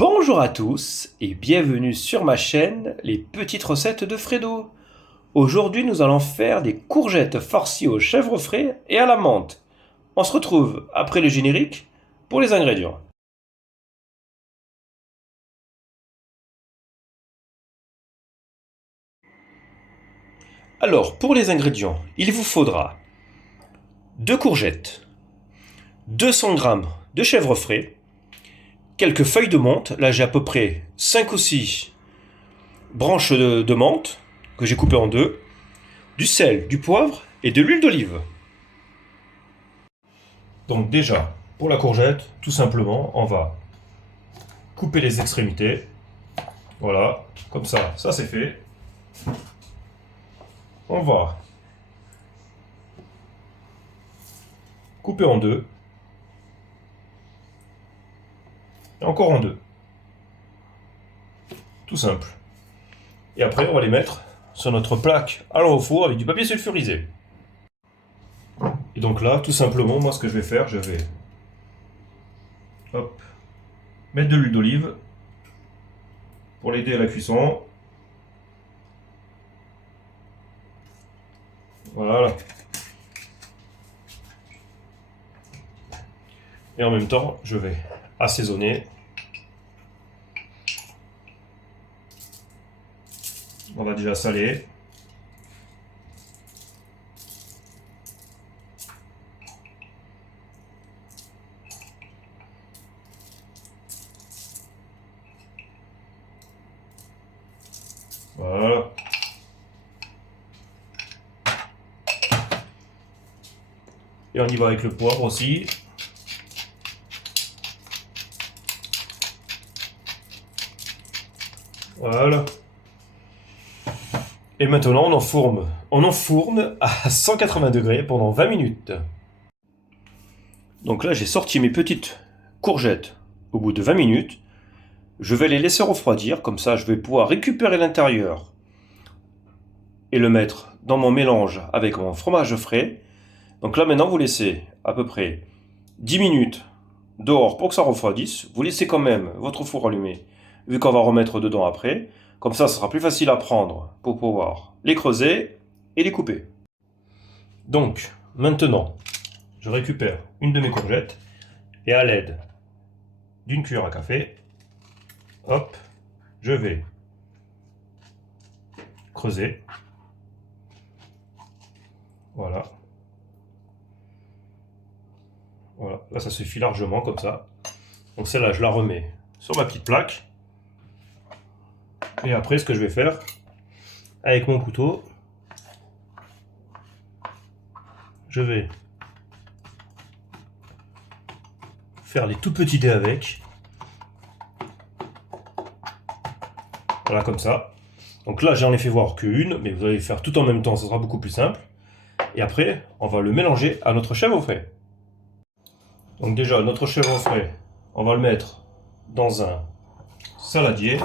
Bonjour à tous et bienvenue sur ma chaîne Les Petites Recettes de Fredo. Aujourd'hui nous allons faire des courgettes farcies au chèvre frais et à la menthe. On se retrouve après le générique pour les ingrédients. Alors pour les ingrédients, il vous faudra 2 courgettes, 200 g de chèvre frais, quelques feuilles de menthe, là j'ai à peu près 5 ou 6 branches de menthe que j'ai coupées en deux, du sel, du poivre et de l'huile d'olive. Donc déjà, pour la courgette, tout simplement, on va couper les extrémités. Voilà, comme ça c'est fait. On va couper en deux. Et encore en deux. Tout simple. Et après, on va les mettre sur notre plaque alors au four avec du papier sulfurisé. Et donc là, tout simplement, moi ce que je vais faire, je vais mettre de l'huile d'olive pour l'aider à la cuisson. Voilà. Et en même temps, je vais assaisonner. On va déjà saler. Voilà. Et on y va avec le poivre aussi. Voilà. Et maintenant, on enfourne à 180 degrés pendant 20 minutes. Donc là, j'ai sorti mes petites courgettes au bout de 20 minutes. Je vais les laisser refroidir, comme ça je vais pouvoir récupérer l'intérieur et le mettre dans mon mélange avec mon fromage frais. Donc là maintenant, vous laissez à peu près 10 minutes dehors pour que ça refroidisse. Vous laissez quand même votre four allumé, vu qu'on va remettre dedans après. Comme ça sera plus facile à prendre pour pouvoir les creuser et les couper. Donc, maintenant, je récupère une de mes courgettes et à l'aide d'une cuillère à café, hop, je vais creuser. Voilà. Voilà, là ça suffit largement comme ça. Donc celle-là, je la remets sur ma petite plaque. Et après, ce que je vais faire, avec mon couteau, je vais faire des tout petits dés avec. Voilà, comme ça. Donc là, j'en ai fait voir qu'une, mais vous allez faire tout en même temps, ça sera beaucoup plus simple. Et après, on va le mélanger à notre chèvre frais. Donc déjà, notre chèvre frais, on va le mettre dans un saladier.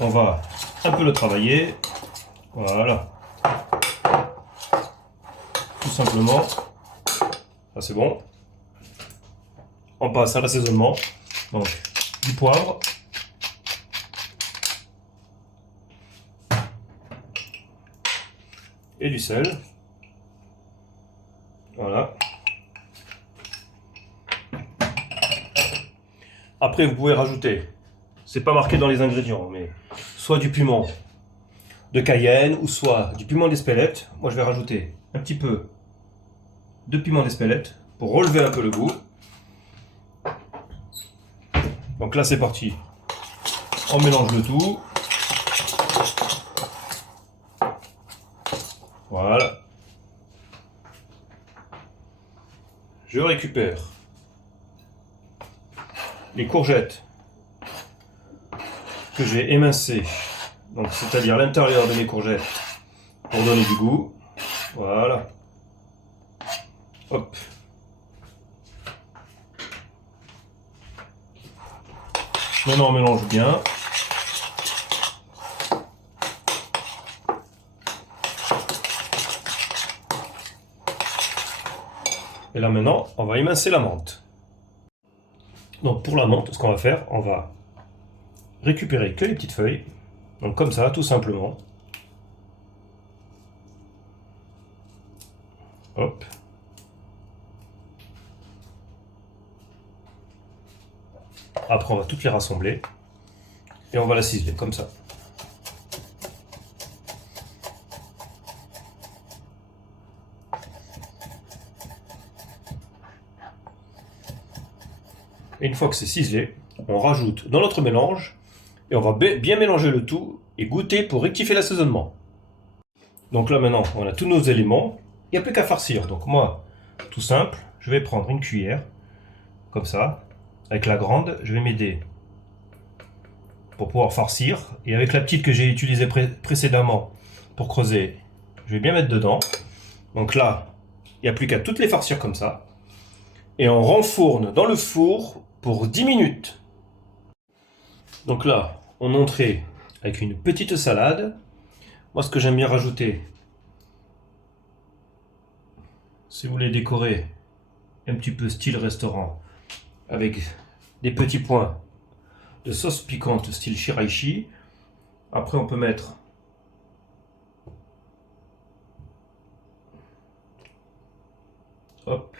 On va un peu le travailler. Voilà. Tout simplement. Ça c'est bon. On passe à l'assaisonnement. Donc, du poivre. Et du sel. Voilà. Après, vous pouvez rajouter, c'est pas marqué dans les ingrédients, mais soit du piment de Cayenne ou soit du piment d'Espelette. Moi, je vais rajouter un petit peu de piment d'Espelette pour relever un peu le goût. Donc là, c'est parti. On mélange le tout. Voilà. Je récupère les courgettes que j'ai émincées, donc c'est-à-dire l'intérieur de mes courgettes pour donner du goût. Voilà. Hop. Maintenant on mélange bien. Et là maintenant, on va émincer la menthe. Donc pour la menthe, ce qu'on va faire, on va récupérer que les petites feuilles. Donc comme ça, tout simplement. Hop. Après, on va toutes les rassembler. Et on va la ciseler comme ça. Et une fois que c'est ciselé, on rajoute dans notre mélange et on va bien mélanger le tout et goûter pour rectifier l'assaisonnement. Donc là maintenant, on a tous nos éléments, il n'y a plus qu'à farcir. Donc moi, tout simple, je vais prendre une cuillère, comme ça. Avec la grande, je vais m'aider pour pouvoir farcir. Et avec la petite que j'ai utilisée précédemment pour creuser, je vais bien mettre dedans. Donc là, il n'y a plus qu'à toutes les farcir comme ça. Et on renfourne dans le four pour 10 minutes. Donc là, on entrait avec une petite salade. Moi, ce que j'aime bien rajouter, si vous voulez décorer un petit peu style restaurant, avec des petits points de sauce piquante style shiraishi. Après, on peut mettre hop,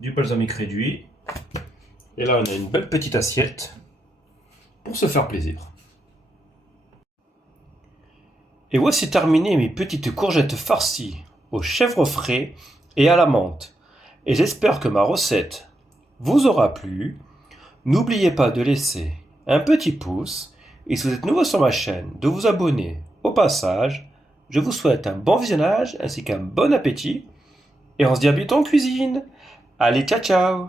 du balsamique réduit. Et là, on a une belle petite assiette pour se faire plaisir. Et voici terminé mes petites courgettes farcies au chèvre frais et à la menthe. Et j'espère que ma recette vous aura plu. N'oubliez pas de laisser un petit pouce et si vous êtes nouveau sur ma chaîne, de vous abonner au passage. Je vous souhaite un bon visionnage ainsi qu'un bon appétit et on se dit à bientôt en cuisine. Allez, ciao ciao!